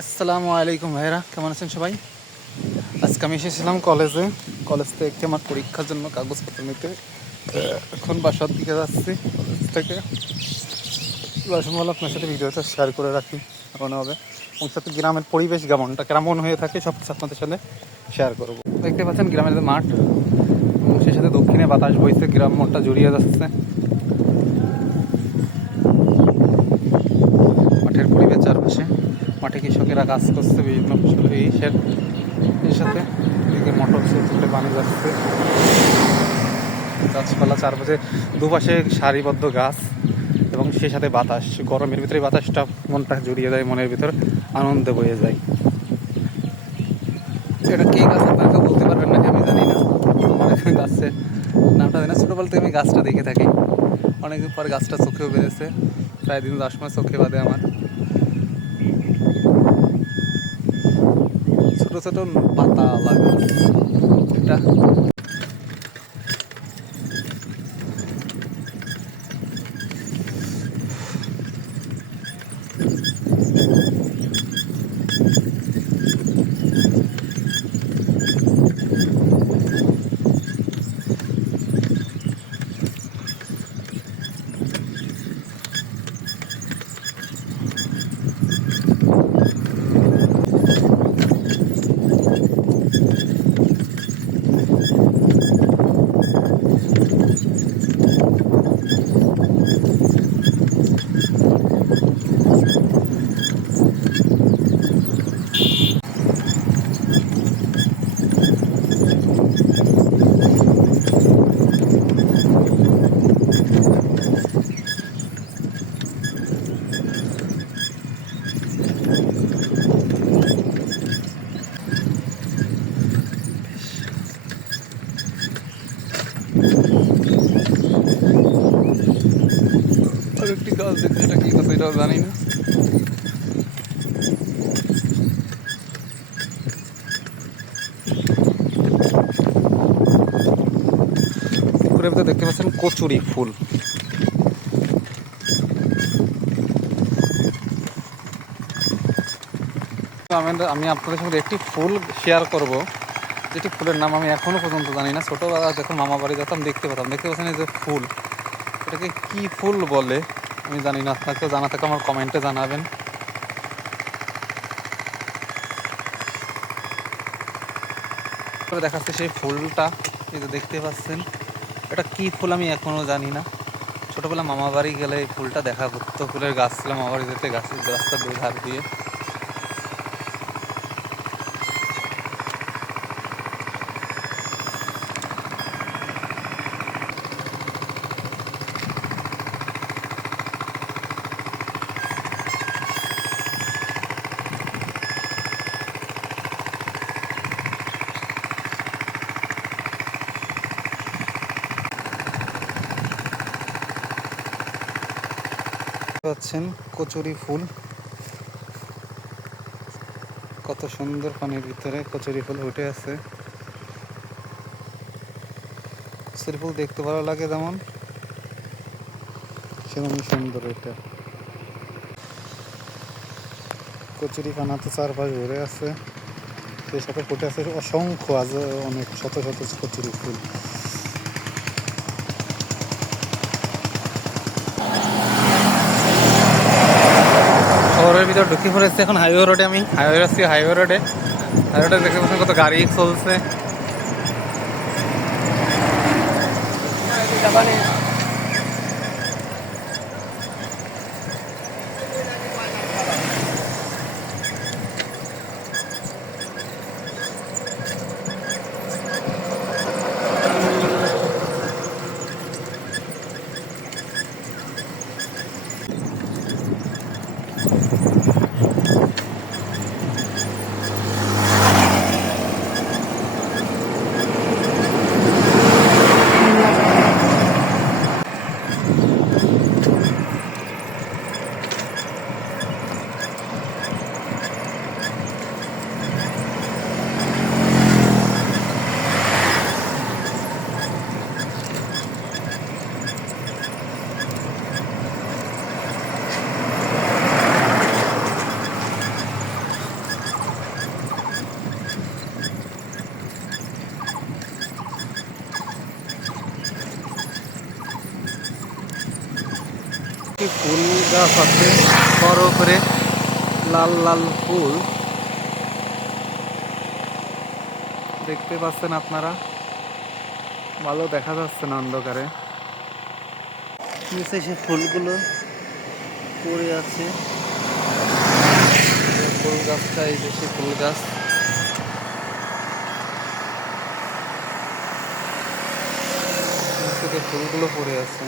আসসালামু আলাইকুম ভাইরা, কেমন আছেন সবাই? আজকে আমি এসেছিলাম কলেজ থেকে আমার পরীক্ষার জন্য কাগজপত্র নিতে। এখন বাসার দিকে যাচ্ছি কলেজ থেকে। বলে আপনার সাথে ভিডিওটা শেয়ার করে রাখি এখন হবে, এবং সাথে গ্রামের পরিবেশ কেমন হয়ে থাকে সব কিছু আপনাদের সাথে শেয়ার করবো। দেখতে পাচ্ছেন গ্রামের যে মাঠ, এবং সেই সাথে দক্ষিণে বাতাস বইছে, গ্রাম মনটা জড়িয়ে যাচ্ছে। মাঠের পরিবেশ চারপাশে, মাঠে কৃষকেরা কাজ করছে বিভিন্ন ফসল। এর সাথে এদিকে মোটর করে পানি যাচ্ছে, গাছপালা চারপাশে, দুপাশে সারিবদ্ধ গাছ, এবং সেই সাথে বাতাস। গরমের ভিতরে বাতাসটা মনটা জড়িয়ে যায়, মনের ভিতর আনন্দে বয়ে যায়। এটা কে গাছ আপনারা বলতে পারবেন নাকি আমি জানি না, আমার গাছের নামটা জানি না। ছোটোবেলা থেকে আমি গাছটা দেখে থাকি, অনেকদিন পর গাছটা চোখেও বেড়েছে, প্রায় দিন 10 মাস চোখে বাদে আমার। ছোট ছোট পাতা লাগা এটা। আরেকটি গাছ দেখতে, এটা কি গাছ এটাও জানি না। পুকুরের ভিতরে দেখতে পাচ্ছেন কচুরি ফুল। আমি আপনাদের সঙ্গে একটি ফুল শেয়ার করব, যেটি ফুলের নাম আমি এখনো পর্যন্ত জানি না। ছোটোবেলা যখন মামা বাড়ি যেতাম দেখতে পাচ্ছেন এই যে ফুল, এটাকে কি ফুল বলে আমি জানি না। আপনাকে জানা থাকে আমার কমেন্টে জানাবেন। দেখাচ্ছে সেই ফুলটা, এই যে দেখতে পাচ্ছেন, এটা কি ফুল আমি এখনো জানি না। ছোটবেলা মামা বাড়ি গেলে এই ফুলটা দেখা করতো, ফুলের গাছ ছিল মামা বাড়ি যেতে, গাছের রাস্তার দুই ধার দিয়ে। পাচ্ছেন কচুরি ফুল, কত সুন্দর পানির ভিতরে কচুরি ফুল উঠে আছে। কচুরি ফুল দেখতে ভালো লাগে যেমন, সেরকমই সুন্দর এটা। কচুরি পানা তো চারপাশ ভরে আছে, সেই সাথে ফুটে আছে অসংখ্য, আজ অনেক শত শত কচুরি ফুল। শহরের ভিতর ঢুকে পড়েছে এখন হাইওয়ে রোডে। আমি হাইওয়ে রোডে দেখতে পাচ্ছেন কত গাড়ি চলছে। ফুল গাছ আছে বড় করে লাল লাল ফুল দেখতে পাচ্ছেন আপনারা, ভালো দেখা যাচ্ছে না অন্ধকারে। নিচে সে ফুলগুলো পড়ে আছে। ফুল গাছটা, এই যে সে ফুল গাছ, নিচে ফুলগুলো পড়ে আছে।